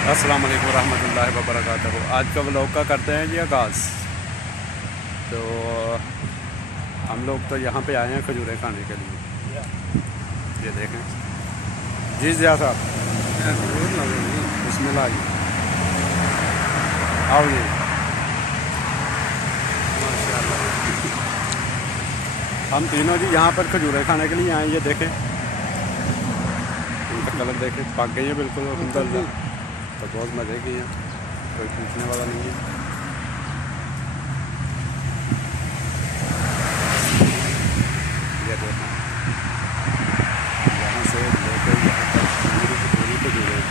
अस्सलाम वालेकुम रहमतुल्लाहि व बरकातहू। आज का व्लॉग का करते हैं जी आगाज़। तो हम लोग तो यहाँ पे आए हैं खजूरें खाने के लिए। ये देखें जी ज़िया साहब, बिस्मिल्लाह जी, आओ जी। माशाल्लाह हम तीनों जी यहाँ पर खजूरें खाने के लिए आए। ये देखें इनका कलर देखें, पक गई है बिल्कुल अल्हम्दुलिल्लाह। तो बहुत मज़े की हैं, कोई पूछने वाला नहीं है। ये देखो यहाँ से लेकर यहाँ तक पूरी की पूरी खजूरें।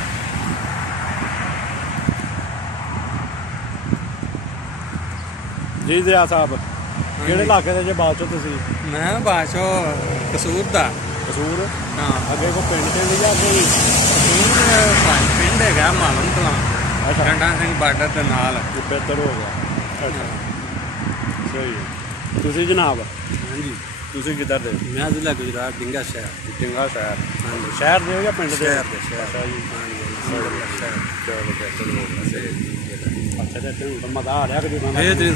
जी ज़िया साहब, किहड़े इलाके दे जे बादशाह तुसीं? मैं बादशाह कसूर दा। कसूर? हाँ, अगे को पिंड ते या कोई कसूर पिंड है मालूम कलां। अच्छा, डंडा सिंह बार्डर के नाल बेहतर हो गया। अच्छा सही है। तुसीं जनाब? हाँ जी, तुसीं किधर दे? मैं जिला गुजरात डिंगा शहर। डिंगा शहर? हाँ जी, शहर दे हो या पिंड दे? शहर दे, शहर। अच्छा जी, शहर। चलो बेहतर हो गया। अच्छा तो मज़ा आ रहा खजूरां दा? बेहतरीन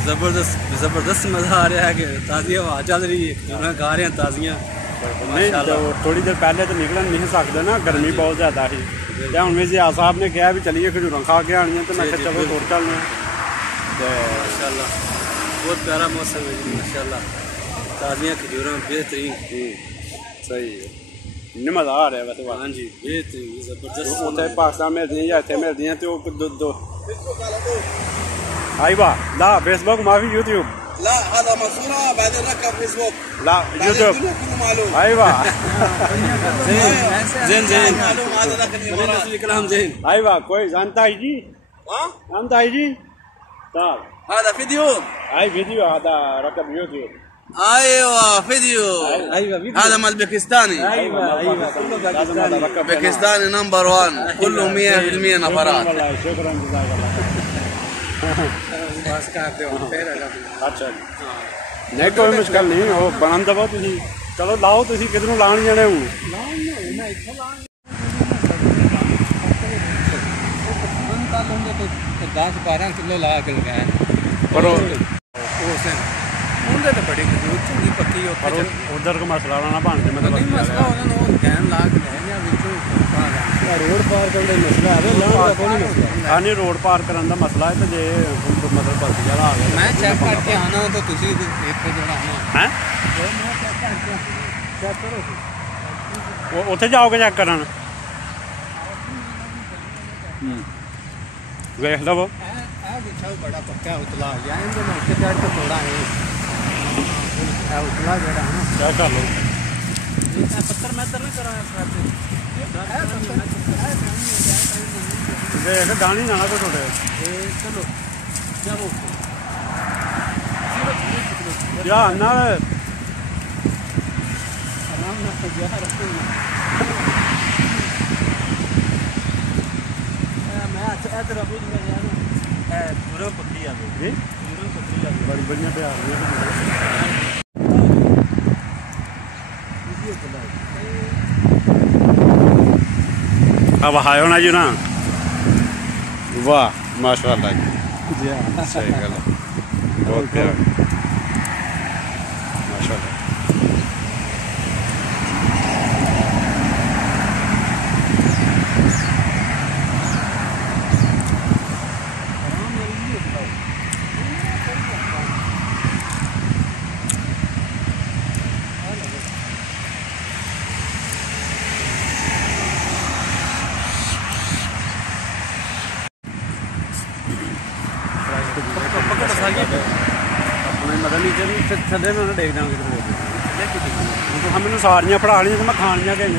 जबरदस्त मज़ा आ रहा है कि ताज़ी हवा चल रही है, खा रहे हैं ताज़ियाँ। नहीं तो थोड़ी देर पहले तो निकल नहीं सकते ना, गर्मी बहुत ज़्यादा ही। तो हम भी ज़िया साहब ने कहा भी चलिए खजूरां खा के आनी है, तो मैं चलो तुर चलने। माशाल्लाह बहुत प्यारा मौसम है जी, माशाल्लाह ताज़ियाँ खजूरां बेहतरीन। सही है, इन्ने मज़ा आ रहा है वैसे। हाँ जी, बेहतरीन जबरदस्त। उत्थे पाकिस्तान मिलती या इतने मिलती तो दो आई वाह। ला फेसबुक माफी यूट्यूब لا هذا منصورة بعدين ركب فيسبوك لا يوتيوب كله معلوم. ايوه زين معلوم هذا ذاك الامارات. الكلام زين. ايوه كويس. انت يجي ها انت يجي طيب. هذا فيديو. اي فيديو هذا ركب يوتيوب. ايوه فيديو. ايوه فيديو. هذا مال باكستاني. ايوه كله باكستاني. باكستاني نمبر 1 كله 100% نفرات. والله شكرا جزاك الله बस करते हो फिर अच्छा नहीं कोई मुश्किल नहीं हो बना दबो तुसी। चलो लाओ तुसी किधरों लाण जाने हूँ? दस 12 किलो ला के लगाए पर उनके तो बड़ी खजूर चंगी पक्की पर उधर का मसला ना बन जाए। मतलब मसला उन्होंने कैन ला के ले रोड पार करने मसला है कोई मसला हाँ नहीं रोड पार करने का मसला है। तो जे मतलब बस जरा आ गया मैं चेक करके आना तो तुसी एक जरा आना है चेक करो उत्थे जाओगे चेक करन? वेख लवो बड़ा पक्का उतला या इनके मौके चढ़ के थोड़ा है उतला जरा है चेक कर लो। पत्थर मैं ना करा देख गानी जाना तो थोड़े चलो चलो या ना आराम ना जा रखो मैं इधर अबू में जाना है पूरा पक्की आ गई पूरा पक्की आ गई बड़ी बढ़िया प्यार है। अब आयो ना जी ना, वाह माशाल्लाह सही गल है, बहुत प्यारा माशाल्लाह। अपने मतलब नीचे भी थले में डेग जाऊँगी तो हम मैंने सारियाँ फड़ा ली तो मैं खानियाँ गई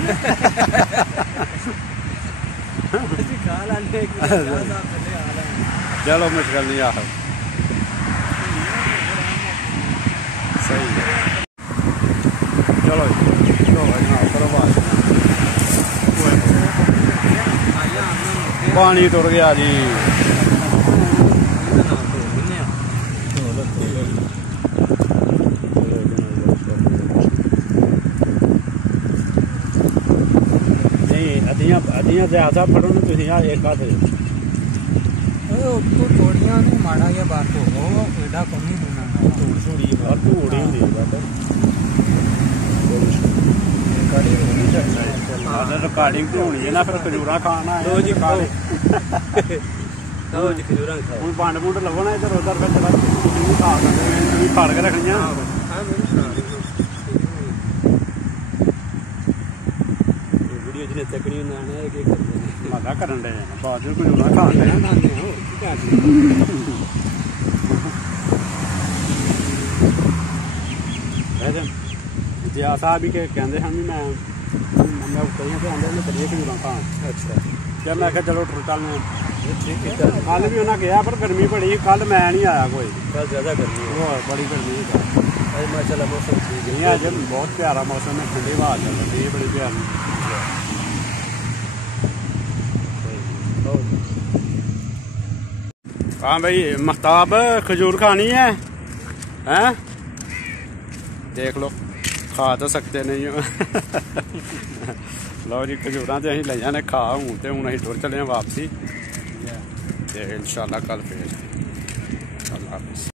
चलो मुश्किल नहीं आ सही है। चलो करो बात। पानी टुर गया जी। नहीं अद्धियां ज़्यादा फड़ो ना तुम एक हाथ ਉੱਤੋਂ ਥੋੜੀਆਂ ਨੇ ਮਾੜਾ ਜਿਹਾ ਬਾਤ ਹੋ ਉਹ ਐਡਾ ਕੋਈ ਨਹੀਂ ਹੋਣਾ ਥੋੜੀ ਥੋੜੀ और तू उड़ी नहीं बात रिकॉर्डिंग तो होनी है ना फिर खजूरा खाना है जी खाओ खाओ जी खजूरा खाओ कोई बंड बुंड लगो ना इधर उधर फिर चला तू खा कर फाड़ के रखनियां हां मैंने सुना वीडियो जिने तकड़ी ना है कि करते हैं मजा करन दे बाद में खजूरा खान दे खाने हो क्या करते जी साहब भी कहते हैं भी मैं कहीं पे आंदे करिए खजूरा खान अच्छा जब मैं चलो चलने ठीक है कल भी उन्हें गया पर गर्मी बड़ी कल मैं नहीं आया कोई कल ज़्यादा गर्मी है बड़ी गर्मी है आज माशाल्लाह मौसम ठीक है आज बहुत प्यारा मौसम है ठंडी हवा चल रही है बड़ी प्यारी हाँ भाई महताब खजूर खानी है हैं देख लो खा तो सकते नहीं हो लो जी खजूर तो अं ले खा हूँ तो हूँ अं टुर चले वापसी इंशाल्लाह कल फिर अल्लाह हाफिज़।